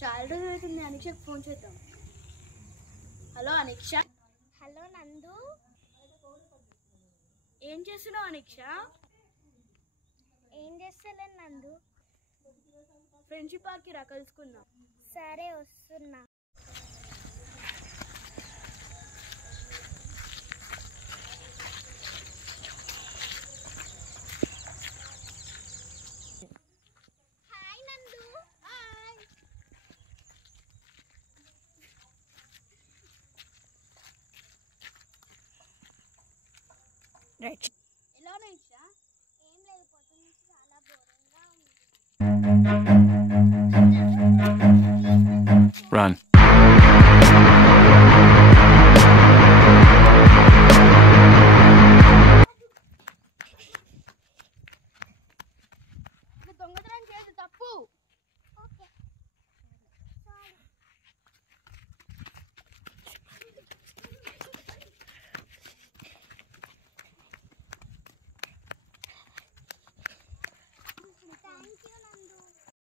చాలా రోజులు అవుతుంది. అనిక్షకు ఫోన్ చేద్దాం. హలో అనిక్ష. హలో నందు, ఏం చేస్తున్నావు అనిక్ష? ఏం చేస్తలేను నందు. ఫ్రెండ్షిప్ పార్క్కి రా, కలుసుకుందాం. సరే వస్తున్నా. హాయ్ నందు. హాయ్. రైట్. ఎలా అనిక్ష? ఏం లేదు, పొద్దు నుంచి చాలా బోరింగ్గా ఉంది.